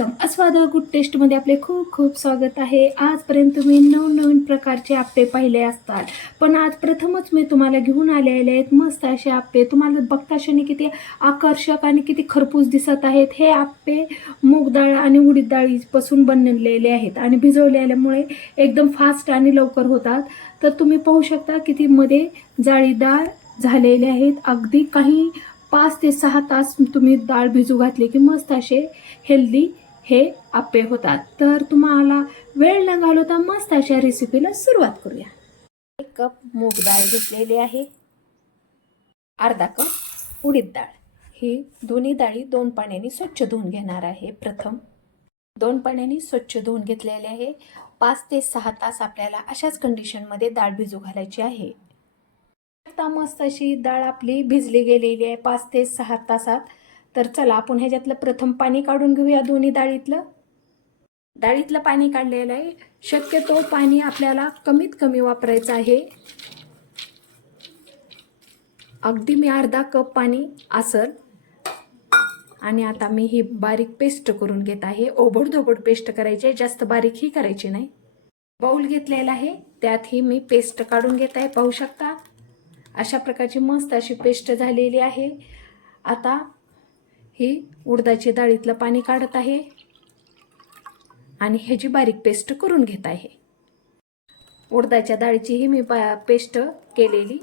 Welcome अस्वादा good टेस्टमध्ये आपले खूप खूप स्वागत आहे. आजपर्यंत तुम्ही नवनवीन प्रकारचे आप्पे पाहिले असतात. पण आज प्रथमच मी तुम्हाला घेऊन आलेले आहेत मस्त असे आप्पे तुम्हाला बघता क्षणी किती आकर्षक आणि किती खरपूस दिसत आहेत हे आप्पे मूग डाळ आणि उडीद डाळीपासून बनलेले आहेत आणि भिजवलेल्यामुळे एकदम फास्ट आणि लवकर होतात. तर तुम्ही पाहू शकता किती मध्ये जाळीदार झालेले आहेत. अगदी काही पाच ते सहा तास तुम्ही डाळ भिजू घातली की मस्त असे हेल्दी हे आप्पे होतात. तर तुम्हाला वेळ न घालवता मस्त अशा रेसिपीला सुरुवात करूया. एक कप मूग डाळ घेतलेली आहे. अर्धा कप उडीद डाळ. ही दोन्ही डाळी दोन पाण्याने स्वच्छ धुवून घेणार आहे. प्रथम दोन पाण्याने स्वच्छ धुवून घेतलेले आहे. पाच ते सहा तास आपल्याला अशाच कंडिशनमध्ये डाळ भिजू घालायची आहे. आता मस्त अशी डाळ आपली भिजली गेलेली आहे. पाच ते सहा तासात तर चला आपण ह्याच्यातलं प्रथम पाणी काढून घेऊया दोन्ही डाळीतलं. डाळीतलं पाणी काढलेलं आहे. शक्यतो पाणी आपल्याला कमीत कमी वापरायचं आहे. अगदी मी अर्धा कप पाणी असल आणि आता मी ही बारीक पेस्ट करून घेत आहे. ओबडधोबड पेस्ट करायची आहे. जास्त बारीक ही करायची नाही. बाऊल घेतलेला आहे. त्यात ही मी पेस्ट काढून घेत आहे. पाहू शकता? अशा प्रकारची मस्त अशी पेस्ट झालेली आहे. आता ही उडदाची डाळीतलं पाणी काढत आहे आणि ह्याची बारीक पेस्ट करून घेत आहे. उडदाच्या डाळीची ही मी पा पेस्ट केलेली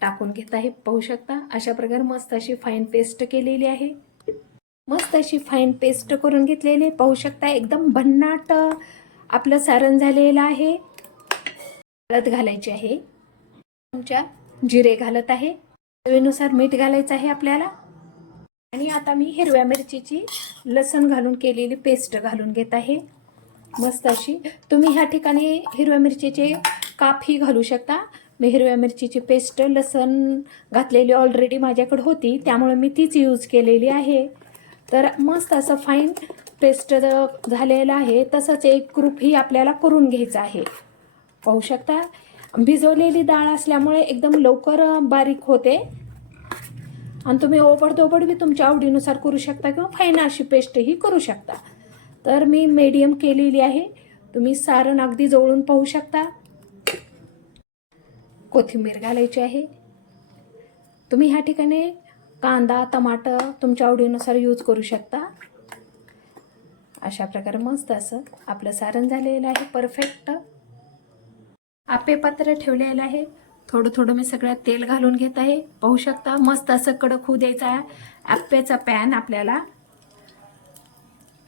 टाकून घेत आहे. पाहू शकता अशा प्रकारे मस्त अशी फाईन पेस्ट केलेली आहे. मस्त अशी फाईन पेस्ट करून घेतलेली आहे. पाहू शकता एकदम भन्नाट आपलं सारण झालेलं आहे. हळद घालायची आहे. तुमच्या जिरे घालत आहे. चवीनुसार मीठ घालायचं आहे आपल्याला. आणि आता मी हिरव्या मिरचीची लसण घालून केलेली पेस्ट घालून घेत आहे. मस्त अशी. तुम्ही ह्या ठिकाणी हिरव्या मिरचीचे कापही घालू शकता. मी हिरव्या मिरचीची पेस्ट लसण घातलेली ऑलरेडी माझ्याकडे होती. त्यामुळे मी तीच यूज केलेली आहे. तर मस्त असं फाईन पेस्ट झालेलं आहे. तसंच एक ग्रुपही आपल्याला करून घ्यायचं आहे. पाहू शकता. भिजवलेली डाळ असल्यामुळे एकदम लवकर बारीक होते. आणि तुम्ही ओबडधोबड बी तुमच्या आवडीनुसार करू शकता किंवा फाईन अशी पेस्टही करू शकता. तर मी मीडियम केलेली आहे. तुम्ही सारण अगदी जवळून पाहू शकता. कोथिंबीर घालायची आहे. तुम्ही ह्या ठिकाणी कांदा टमाटर तुमच्या आवडीनुसार यूज करू शकता. अशा प्रकारे मस्त असं आपलं सारण झालेलं आहे. परफेक्ट आपे पात्र ठेवलेलं आहे. थोडं थोडं मी सगळ्यात तेल घालून घेत आहे. पाहू शकता मस्त असं कडक होऊ द्यायचा आहे पॅन आपल्याला.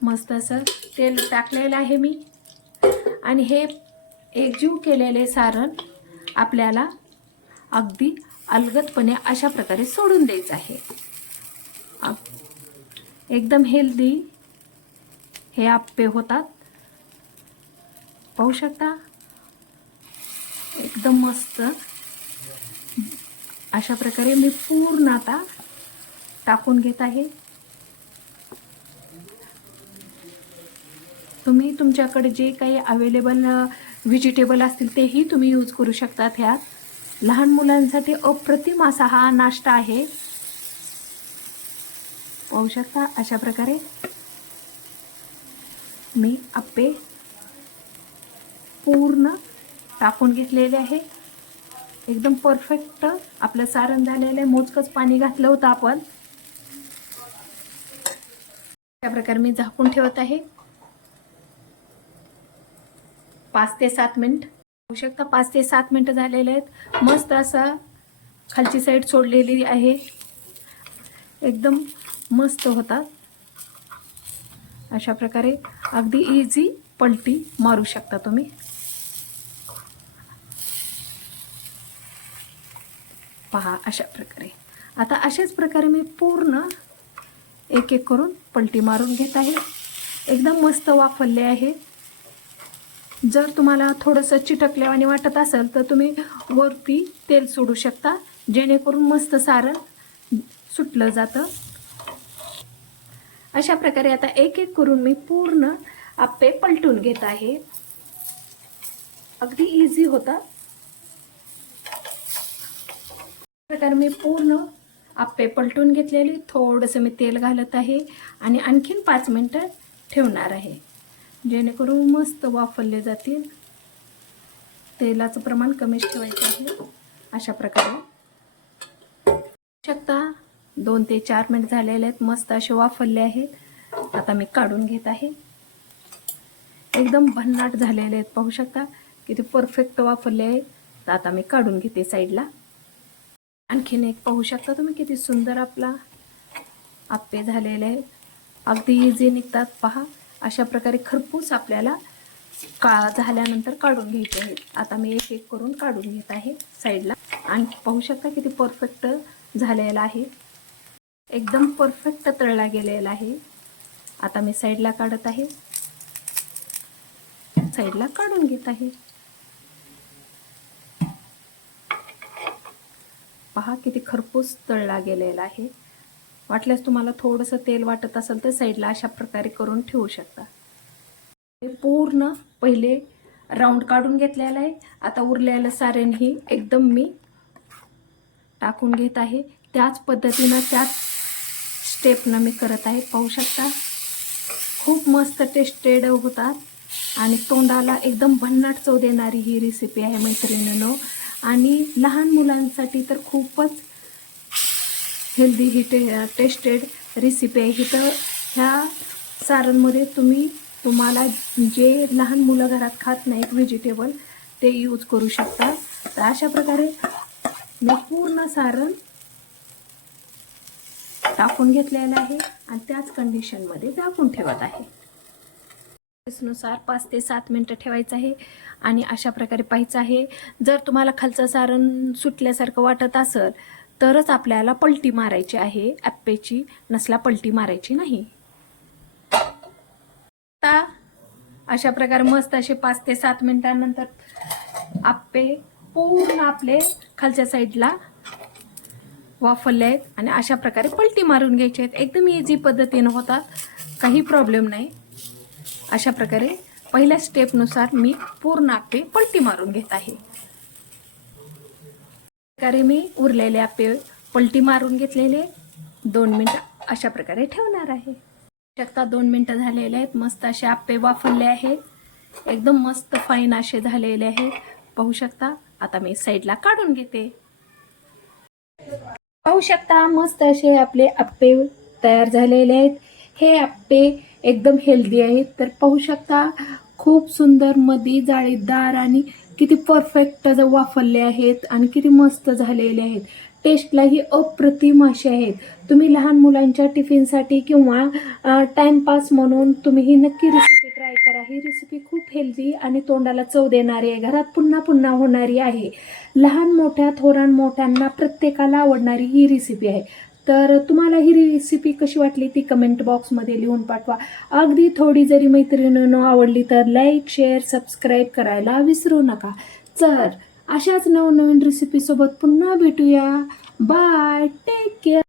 मस्त असं तेल टाकलेलं आहे मी. आणि हे एकजीव केलेले सारण आपल्याला अगदी अलगदपणे अशा प्रकारे सोडून द्यायचं आहे. एकदम हेल्दी हे आप्पे होतात. पाहू शकता? एकदम मस्त अशा प्रकारे मी पूर्ण आता टाकून घेत आहे. तुम्ही तुमच्याकडे जे काही अवेलेबल व्हेजिटेबल असतील तेही तुम्ही यूज करू शकतात ह्यात. लहान मुलांसाठी अप्रतिम असा हा नाश्ता आहे. पाहू शकता अशा प्रकारे मी आप्पे पूर्ण टाकून घेतलेले आहे. एकदम परफेक्ट आपलं सारण झालेलं आहे. मोजकंच पाणी घातलं होतं आपण. त्या प्रकारे मी झाकून ठेवत आहे. पाच ते सात मिनिट. होऊ शकता पाच ते सात मिनिटं झालेले आहेत. मस्त असं खालची साईड सोडलेली आहे. एकदम मस्त होतात अशा प्रकारे अगदी इझी पलटी मारू शकता तुम्ही. पहा अशा प्रकारे. आता अशाच प्रकारे मी पूर्ण एक एक करून पलटी मारून घेत आहे. एकदम मस्त वाफरले आहे. जर तुम्हाला थोडंसं चिटकल्यावाने वाटत असेल तर तुम्ही वरती तेल सोडू शकता जेणेकरून मस्त सारण सुटलं जातं. अशा प्रकारे आता एक एक करून मी पूर्ण आप्पे पलटून घेत आहे. अगदी इझी होता. प्रकारे मी पूर्ण आप्पे पलटून घेतलेली थोडंसं मी तेल घालत आहे आणि आणखीन पाच मिनटं ठेवणार आहे. जेणेकरून मस्त वाफरले जातील. तेलाचं प्रमाण कमीच ठेवायचं आहे. अशा प्रकारे. शकता दोन ते चार मिनिट झालेले आहेत मस्त असे वाफरले आहेत. आता मी काढून घेत आहे. एकदम भन्नाट झालेले आहेत पाहू शकता. किती परफेक्ट वाफरले आहेत. तर आता मी काढून घेते साईडला आणखीन एक पाहू शकता तुम्ही किती सुंदर आपला आप्पे झालेले आहेत. अगदी इझी निघतात. पहा अशा प्रकारे खरपूस आपल्याला का झाल्यानंतर काढून घ्यायचे आहेत. आता मी एक एक करून काढून घेत आहे साईडला. आणखी पाहू शकता किती परफेक्ट झालेला आहे. एकदम परफेक्ट तळला गेलेला आहे. आता मी साईडला काढत आहे. साईडला काढून घेत आहे. पहा किती खरपूस तळला गेलेला आहे. वाटल्यास तुम्हाला थोडंसं तेल वाटत असेल तर साईडला अशा प्रकारे करून ठेवू शकता. हे पूर्ण पहिले राऊंड काढून घेतलेलं आहे. आता उरलेलं सारण एकदम मी टाकून घेत आहे. त्याच पद्धतीनं त्याच स्टेपनं मी करत आहे. पाहू शकता. खूप मस्त टेस्टेड होतात. आणि तोंडाला एकदम भन्नाट चव देणारी ही रेसिपी आहे मैत्रिणीनो. आणि लहान मुलांसाठी तर खूपच हेल्दी ही टे टेस्टेड रेसिपी आहे. ही तर ह्या सारणमध्ये तुम्ही तुम्हाला जे लहान मुलं घरात खात नाहीत व्हेजिटेबल ते यूज करू शकता. तर अशा प्रकारे मी पूर्ण सारण टाकून घेतलेलं आहे आणि त्याच कंडिशनमध्ये झाकून ठेवत आहे. नुसार पाच ते सात मिनटं ठेवायचं आहे आणि अशा प्रकारे पाहायचं आहे. जर तुम्हाला खालचं सारण सुटल्यासारखं वाटत असेल तरच आपल्याला पलटी मारायची आहे. ॲप्पेची नसला पलटी मारायची नाही. आता अशा प्रकारे मस्त असे पाच ते सात मिनिटांनंतर आप्पे पूर्ण आपले खालच्या साईडला वाफरले आहेत आणि अशा प्रकारे पलटी मारून घ्यायचे आहेत एकदम इझी पद्धतीनं होतात. काही प्रॉब्लेम नाही. अशा प्रकारे पहिल्या स्टेपनुसार मी पूर्ण आप्पे पलटी मारून घेत आहे. प्रकारे मी उरलेले आप्पे पलटी मारून घेतलेले. दोन मिनटं अशा प्रकारे ठेवणार आहे. शकता दोन मिनटं झालेले आहेत. मस्त असे आप्पे वाफरले आहेत. एकदम मस्त फाईन असे झालेले आहेत. पाहू शकता आता मी साईडला काढून घेते. पाहू शकता मस्त असे आपले आप्पे तयार झालेले आहेत. हे आपटे एकदम हेल्दी आहेत तर पाहू शकता खूप सुंदर मधी जाळीदार आणि किती परफेक्ट वाफरले आहेत आणि किती मस्त झालेले आहेत. टेस्टलाही अप्रतिम असे आहेत. तुम्ही लहान मुलांच्या टिफिनसाठी किंवा टाइमपास म्हणून तुम्ही ही नक्की रेसिपी ट्राय करा. ही रेसिपी खूप हेल्दी आणि तोंडाला चव देणारी आहे. घरात पुन्हा पुन्हा होणारी आहे. लहान मोठ्या थोरान मोठ्यांना प्रत्येकाला आवडणारी ही रेसिपी आहे. तर तुम्हाला ही रेसिपी कशी वाटली ती कमेंट बॉक्समध्ये लिहून पाठवा. अगदी थोडी जरी मैत्रिणीनं आवडली तर लाईक शेअर सबस्क्राईब करायला विसरू नका. तर अशाच नवनवीन रेसिपीसोबत पुन्हा भेटूया. Bye take care